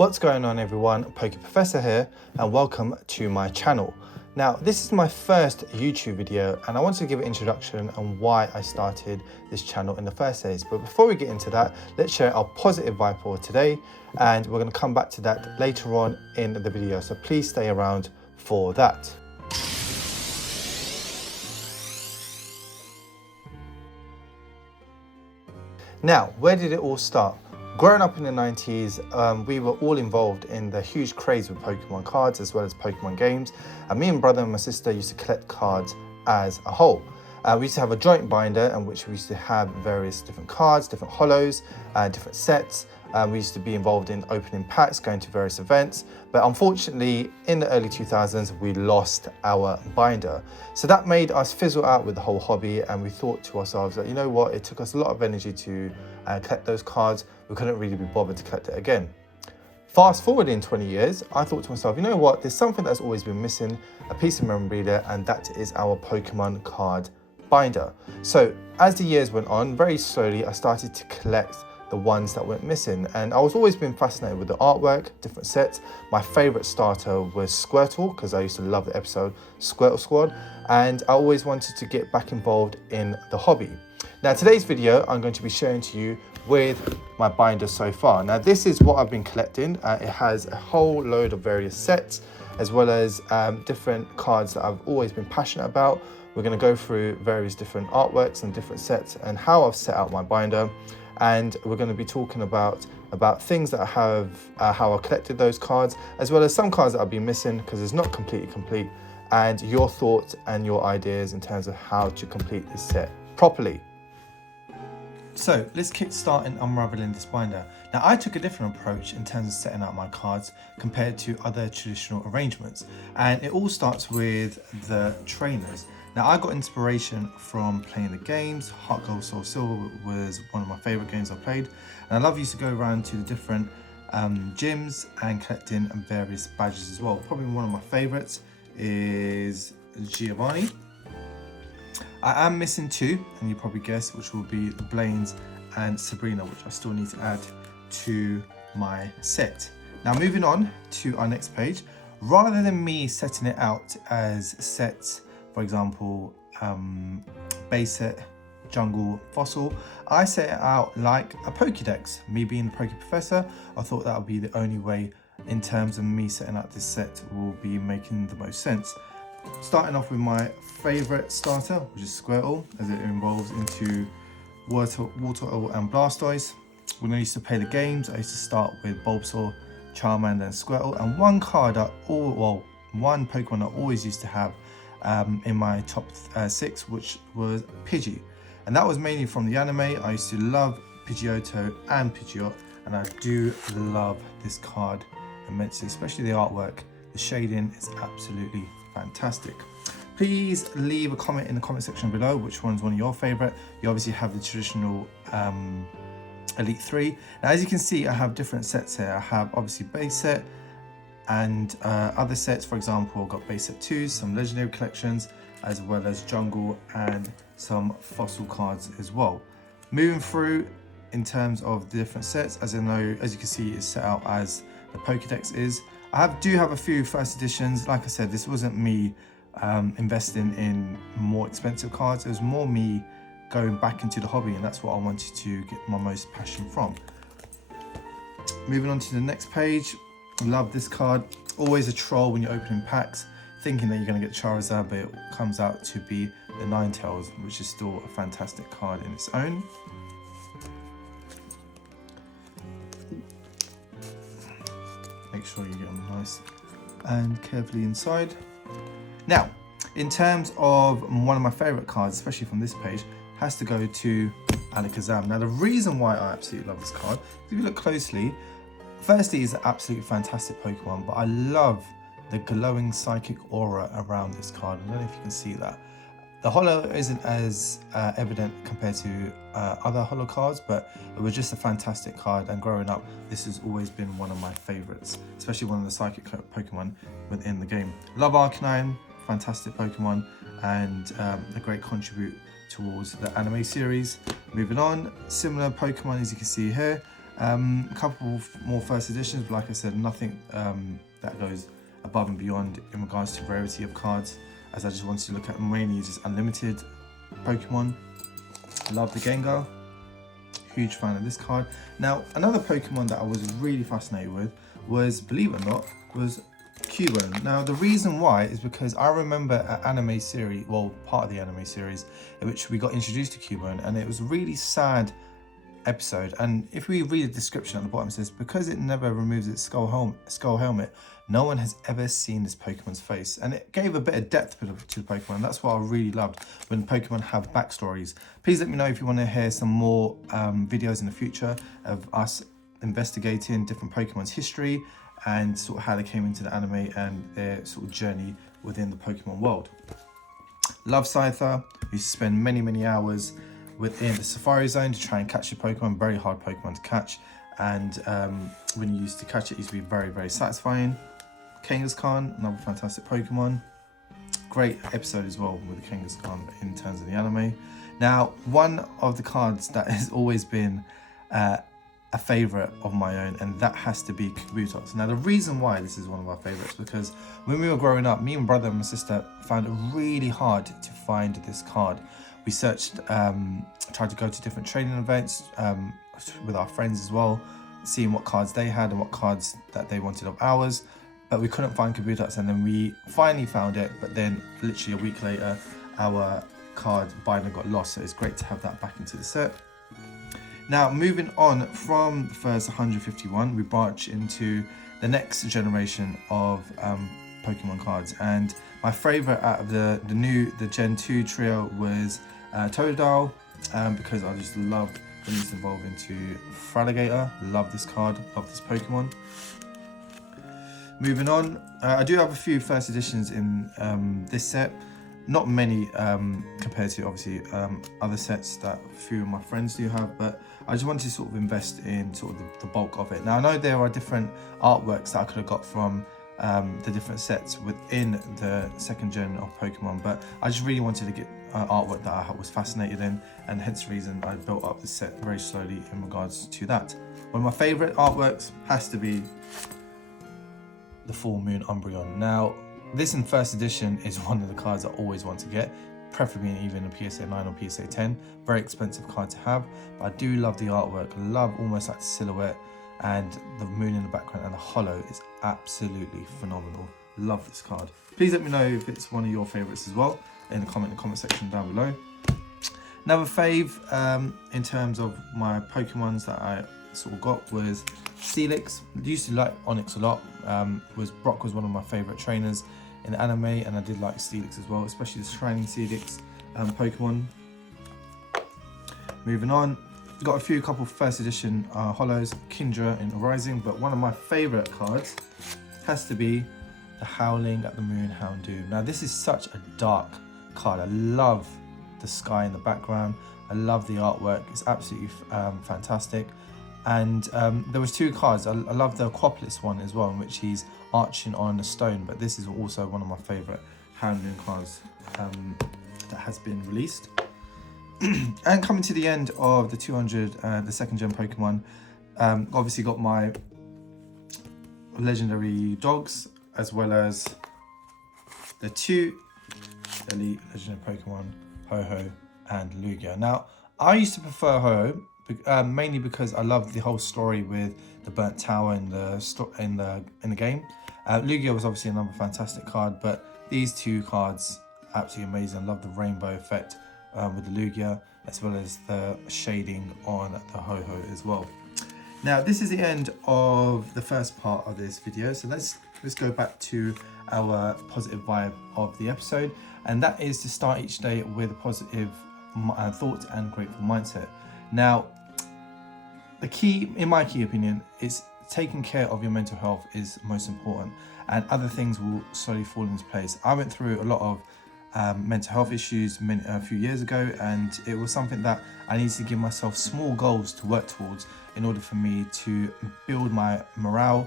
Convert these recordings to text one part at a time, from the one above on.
What's going on everyone, PokeProfessor here and welcome to my channel. Now this is my first YouTube video and I wanted to give an introduction on why I started this channel in the first place. But before we get into that, let's share our positive vibe for today and we're going to come back to that later on in the video. So please stay around for that. Now, where did it all start? Growing up in the 90s, we were all involved in the huge craze with Pokemon cards as well as Pokemon games. And me and brother and my sister used to collect cards as a whole. We used to have a joint binder in which we used to have various different cards, different holos, different sets. We used to be involved in opening packs, going to various events. But unfortunately, in the early 2000s, we lost our binder. So that made us fizzle out with the whole hobby. And we thought to ourselves that, you know what, it took us a lot of energy to collect those cards. We couldn't really be bothered to collect it again. Fast forward in 20 years, I thought to myself, you know what, there's something that's always been missing, a piece of memorabilia, and that is our Pokemon card binder. So as the years went on, very slowly, I started to collect the ones that went missing. And I was always been fascinated with the artwork, different sets. My favorite starter was Squirtle, because I used to love the episode Squirtle Squad. And I always wanted to get back involved in the hobby. Now today's video, I'm going to be sharing to you with my binder so far. Now this is what I've been collecting. It has a whole load of various sets, as well as different cards that I've always been passionate about. We're going to go through various different artworks and different sets and how I've set out my binder. And we're going to be talking about things that I have, how I collected those cards, as well as some cards that I've been missing because it's not completely complete, and your thoughts and your ideas in terms of how to complete this set properly. So let's kick start in unraveling this binder. Now I took a different approach in terms of setting out my cards compared to other traditional arrangements, and it all starts with the trainers. Now I got inspiration from playing the games. Heart Gold Soul Silver was one of my favorite games I played, and I love used to go around to the different gyms and collecting various badges as well. Probably one of my favorites is Giovanni. I am missing two, and you probably guessed, which will be the Blaine's and Sabrina, which I still need to add to my set. Now moving on to our next page, rather than me setting it out as sets, for example, base set, jungle, fossil, I set it out like a Pokédex. Me being the PokeProfessor, I thought that would be the only way in terms of me setting out this set will be making the most sense. Starting off with my favorite starter, which is Squirtle, as it evolves into Wartortle and Blastoise. When I used to play the games, I used to start with Bulbasaur, Charmander and Squirtle, and one Pokemon I always used to have in my top 6, which was Pidgey. And that was mainly from the anime. I used to love Pidgeotto and Pidgeot, and I do love this card immensely, especially the artwork. The shading is absolutely fantastic. Please leave a comment in the comment section below which one's one of your favorite. You obviously have the traditional Elite 3. Now as you can see, I have different sets here. I have obviously base set and other sets. For example, I've got base set 2s, some legendary collections, as well as jungle and some fossil cards as well. Moving through in terms of the different sets, as you can see, it's set out as the Pokédex is. I do have a few first editions. Like I said, this wasn't me investing in more expensive cards. It was more me going back into the hobby, and that's what I wanted to get my most passion from. Moving on to the next page. Love this card. Always a troll when you're opening packs, thinking that you're going to get Charizard, but it comes out to be the Ninetales, which is still a fantastic card in its own. Make sure you get them nice and carefully inside. Now, in terms of one of my favorite cards, especially from this page, has to go to Alakazam. Now, the reason why I absolutely love this card, if you look closely, firstly, it's an absolutely fantastic Pokemon, but I love the glowing psychic aura around this card. I don't know if you can see that. The holo isn't as evident compared to other holo cards, but it was just a fantastic card, and growing up, this has always been one of my favorites, especially one of the psychic Pokemon within the game. Love Arcanine, fantastic Pokemon, and a great contribute towards the anime series. Moving on, similar Pokemon as you can see here, A couple more first editions, but like I said, nothing that goes above and beyond in regards to rarity of cards, as I just wanted to look at mainly just unlimited Pokemon. Love the Gengar. Huge fan of this card. Now, another Pokemon that I was really fascinated with was, believe it or not, was Cubone. Now, the reason why is because I remember an anime series, well, part of the anime series, in which we got introduced to Cubone, and it was a really sad episode. And if we read the description at the bottom, it says, because it never removes its skull helmet, no one has ever seen this Pokemon's face. And it gave a bit of depth to the Pokemon. And that's what I really loved when Pokemon have backstories. Please let me know if you want to hear some more videos in the future of us investigating different Pokemon's history and sort of how they came into the anime and their sort of journey within the Pokemon world. Love Scyther. Used to spend many hours within the Safari Zone to try and catch your Pokemon. Very hard Pokemon to catch, and when you used to catch it, it used to be very satisfying. Kangaskhan, another fantastic Pokemon. Great episode as well with the Kangaskhan in terms of the anime. Now, one of the cards that has always been a favorite of my own, and that has to be Kabutops. Now, the reason why this is one of our favorites, because when we were growing up, me and brother and my sister found it really hard to find this card. We searched, tried to go to different trading events with our friends as well, seeing what cards they had and what cards that they wanted of ours, but we couldn't find Kabutops, and then we finally found it, but then literally a week later, our card binder got lost, so it's great to have that back into the set. Now, moving on from the first 151, we branch into the next generation of Pokemon cards, and my favorite out of the Gen 2 trio was Totodile, because I just loved when it's evolved into Feraligatr. Love this card, love this Pokemon. Moving on, I do have a few first editions in this set. Not many compared to obviously other sets that a few of my friends do have, but I just wanted to sort of invest in sort of the bulk of it. Now, I know there are different artworks that I could have got from the different sets within the second gen of Pokemon, but I just really wanted to get artwork that I was fascinated in, and hence the reason I built up the set very slowly in regards to that. One of my favourite artworks has to be the Full Moon Umbreon. Now, this in first edition is one of the cards I always want to get, preferably even a PSA 9 or PSA 10. Very expensive card to have, but I do love the artwork. Love almost like the silhouette, and the moon in the background and the holo is absolutely phenomenal. Love this card. Please let me know if it's one of your favorites as well in the comment section down below. Another fave in terms of my Pokemons that I sort of got was Steelix. I used to like Onix a lot. Brock was one of my favorite trainers in the anime, and I did like Steelix as well, especially the Shining Steelix Pokemon. Moving on, got a couple first edition holos, Kindra in Rising, but one of my favorite cards has to be the Howling at the Moon Houndoom. Now, this is such a dark card. I love the sky in the background. I love the artwork. It's absolutely fantastic. And there was two cards. I love the Aquapolis one as well, in which he's arching on a stone, but this is also one of my favorite Houndoom cards that has been released. And coming to the end of the 200, the second gen Pokemon, obviously got my legendary dogs, as well as the two elite legendary Pokemon, Ho-Oh and Lugia. Now, I used to prefer Ho-Oh, mainly because I love the whole story with the burnt tower in the game. Lugia was obviously another fantastic card, but these two cards absolutely amazing. I love the rainbow effect with the Lugia, as well as the shading on the Ho-Oh as well. Now, this is the end of the first part of this video, so let's go back to our positive vibe of the episode, and that is to start each day with a positive thought and grateful mindset. Now, the key, in my key opinion, is taking care of your mental health is most important, and other things will slowly fall into place. I went through a lot of mental health issues a few years ago, and it was something that I needed to give myself small goals to work towards in order for me to build my morale,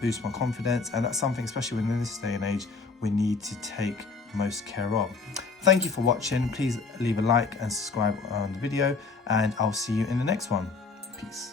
boost my confidence, and that's something, especially in this day and age, we need to take most care of. Thank you for watching. Please leave a like and subscribe on the video, and I'll see you in the next one. Peace.